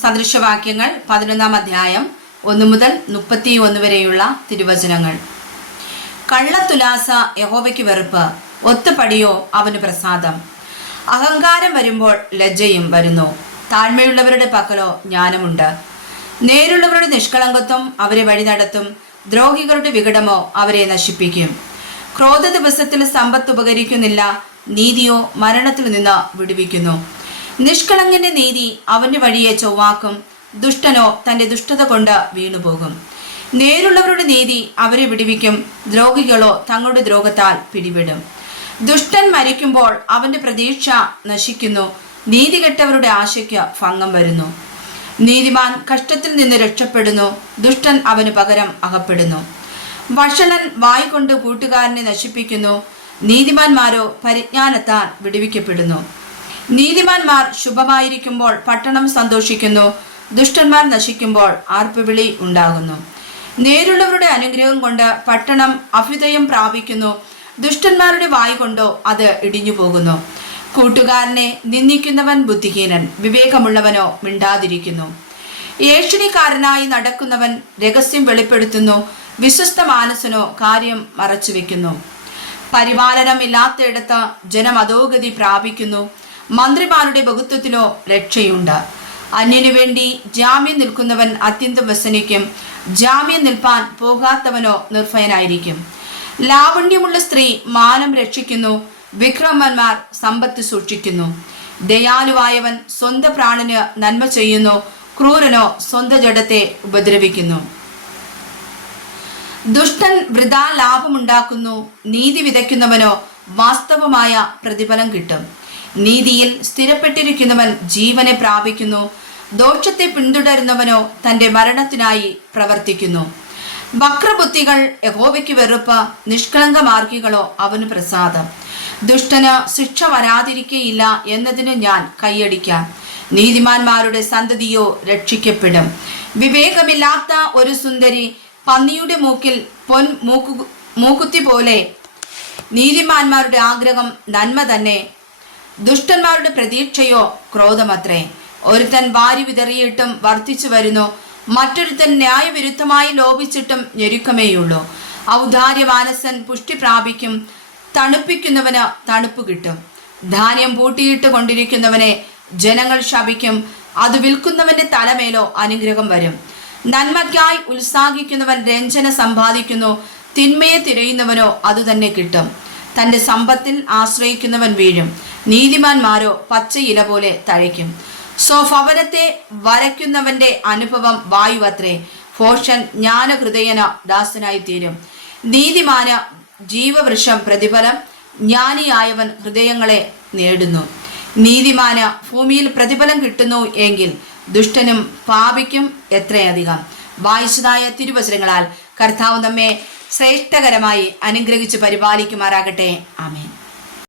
സദൃശവാക്യങ്ങൾ 11-ാം അധ്യായം 1 മുതൽ 31 വരെയുള്ള തിരുവചനങ്ങൾ. കള്ളത്തുലാസ യഹോവയ്ക്ക് വെറുപ്പ്, ഒത്തുപടിയോ അവന് പ്രസാദം. അഹങ്കാരം വരുമ്പോൾ ലജ്ജയും വരുന്നു, താഴ്മയുള്ളവരുടെ പക്കലോ ജ്ഞാനമുണ്ട്. നേരുള്ളവരുടെ നിഷ്കളങ്കത്വം അവരെ വഴി നടത്തും, ദ്രോഹികളുടെ വികടമോ അവരെ നശിപ്പിക്കും. ക്രോധ ദിവസത്തിൽ സമ്പത്ത് ഉപകരിക്കുന്നില്ല, നീതിയോ മരണത്തിൽ നിന്ന് വിടുവിക്കുന്നു. നിഷ്കളങ്കന്റെ നീതി അവന്റെ വഴിയെ ചൊവ്വാക്കും, ദുഷ്ടനോ തന്റെ ദുഷ്ടത കൊണ്ട് വീണുപോകും. നേരുള്ളവരുടെ നീതി അവരെ വിടുവിക്കും, ദ്രോഹികളോ തങ്ങളുടെ ദ്രോഹത്താൽ പിടിപെടും. ദുഷ്ടൻ മരിക്കുമ്പോൾ അവന്റെ പ്രതീക്ഷ നശിക്കുന്നു, നീതികെട്ടവരുടെ ആശയ്ക്ക് ഭംഗം വരുന്നു. നീതിമാൻ കഷ്ടത്തിൽ നിന്ന് രക്ഷപ്പെടുന്നു, ദുഷ്ടൻ അവന് പകരം അകപ്പെടുന്നു. വഷളൻ വായ് കൊണ്ട് കൂട്ടുകാരനെ നശിപ്പിക്കുന്നു, നീതിമാന്മാരോ പരിജ്ഞാനത്താൽ വിടുവിക്കപ്പെടുന്നു. നീതിമാന്മാർ ശുഭമായിരിക്കുമ്പോൾ പട്ടണം സന്തോഷിക്കുന്നു, ദുഷ്ടന്മാർ നശിക്കുമ്പോൾ ആർപ്പുവിളി ഉണ്ടാകുന്നു. നേരുള്ളവരുടെ അനുഗ്രഹം കൊണ്ട് പട്ടണം അഭ്യുദയം പ്രാപിക്കുന്നു, ദുഷ്ടന്മാരുടെ വായ് കൊണ്ടോ അത് ഇടിഞ്ഞു പോകുന്നു. കൂട്ടുകാരനെ നിന്ദിക്കുന്നവൻ ബുദ്ധിഹീനൻ, വിവേകമുള്ളവനോ മിണ്ടാതിരിക്കുന്നു. ഏഷണിക്കാരനായി നടക്കുന്നവൻ രഹസ്യം വെളിപ്പെടുത്തുന്നു, വിശ്വസ്ത മാനസനോ കാര്യം മറച്ചുവെക്കുന്നു. പരിപാലനം ഇല്ലാത്തയിടത്ത് ജനം അധോഗതി പ്രാപിക്കുന്നു, മന്ത്രിമാരുടെ ബഹുത്വത്തിലോ രക്ഷയുണ്ട്. അന്യനു വേണ്ടി ജാമ്യം നിൽക്കുന്നവൻ അത്യന്തം വ്യസനിക്കും, ജാമ്യം നിൽപ്പാൻ പോകാത്തവനോ നിർഭയനായിരിക്കും. ലാവണ്യമുള്ള സ്ത്രീ മാനം രക്ഷിക്കുന്നു, വിക്രമന്മാർ സമ്പത്ത് സൂക്ഷിക്കുന്നു. ദയാലുവായവൻ സ്വന്തം പ്രാണന് നന്മ ചെയ്യുന്നു, ക്രൂരനോ സ്വന്തം ജഡത്തെ ഉപദ്രവിക്കുന്നു. ദുഷ്ടൻ വൃഥാ ലാഭമുണ്ടാക്കുന്നു, നീതി വിതയ്ക്കുന്നവനോ വാസ്തവമായ പ്രതിഫലം കിട്ടും. നീതിയിൽ സ്ഥിരപ്പെട്ടിരിക്കുന്നവൻ ജീവനെ പ്രാപിക്കുന്നു, ദോഷത്തെ പിന്തുടരുന്നവനോ തന്റെ മരണത്തിനായി പ്രവർത്തിക്കുന്നു. വക്രബുദ്ധികൾ യഹോവയ്ക്ക് വെറുപ്പ്, നിഷ്കളങ്ക മാർഗികളോ അവന് പ്രസാദം. ദുഷ്ടന് ശിക്ഷ വരാതിരിക്കയില്ല എന്നതിന് ഞാൻ കൈയടിക്കാം, നീതിമാന്മാരുടെ സന്തതിയോ രക്ഷിക്കപ്പെടും. വിവേകമില്ലാത്ത ഒരു സുന്ദരി പന്നിയുടെ മൂക്കിൽ മൂക്കുത്തി പോലെ. നീതിമാന്മാരുടെ ആഗ്രഹം നന്മ തന്നെ, ദുഷ്ടന്മാരുടെ പ്രതീക്ഷയോ ക്രോധമത്രേ. ഒരുത്തൻ വാരി വിതറിയിട്ടും വർദ്ധിച്ചു വരുന്നു, മറ്റൊരുത്തൻ ന്യായവിരുദ്ധമായി ലോപിച്ചിട്ടും ഞെരുക്കമേയുള്ളൂ. ഔദാര്യമാനസൻ പുഷ്ടി പ്രാപിക്കും, തണുപ്പിക്കുന്നവന് തണുപ്പ് കിട്ടും. ധാന്യം പൂട്ടിയിട്ട് കൊണ്ടിരിക്കുന്നവനെ ജനങ്ങൾ ശപിക്കും, അത് വിൽക്കുന്നവന്റെ തലമേലോ അനുഗ്രഹം വരും. നന്മയ്ക്കായി ഉത്സാഹിക്കുന്നവൻ രഞ്ജന സമ്പാദിക്കുന്നു, തിന്മയെ തിരയുന്നവനോ അതുതന്നെ കിട്ടും. തന്റെ സമ്പത്തിൽ ആശ്രയിക്കുന്നവൻ വീഴും, നീതിമാന്മാരോ പച്ച ഇല പോലെ തഴയ്ക്കും. സ്വഭവനത്തെ വരയ്ക്കുന്നവന്റെ അനുഭവം വായുവത്രേ, ഭോഷൻ ജ്ഞാനഹൃദയന ദാസനായി തീരും. നീതിമാന ജീവവൃക്ഷം പ്രതിഫലം, ജ്ഞാനിയായവൻ ഹൃദയങ്ങളെ നേടുന്നു. നീതിമാന ഭൂമിയിൽ പ്രതിഫലം കിട്ടുന്നു എങ്കിൽ ദുഷ്ടനും പാപിക്കും എത്രയധികം. വായിച്ചതായ തിരുവചനങ്ങളാൽ കർത്താവ് നമ്മെ ശ്രേഷ്ഠകരമായി അനുഗ്രഹിച്ച് പരിപാലിക്കുമാറാകട്ടെ. ആമേൻ.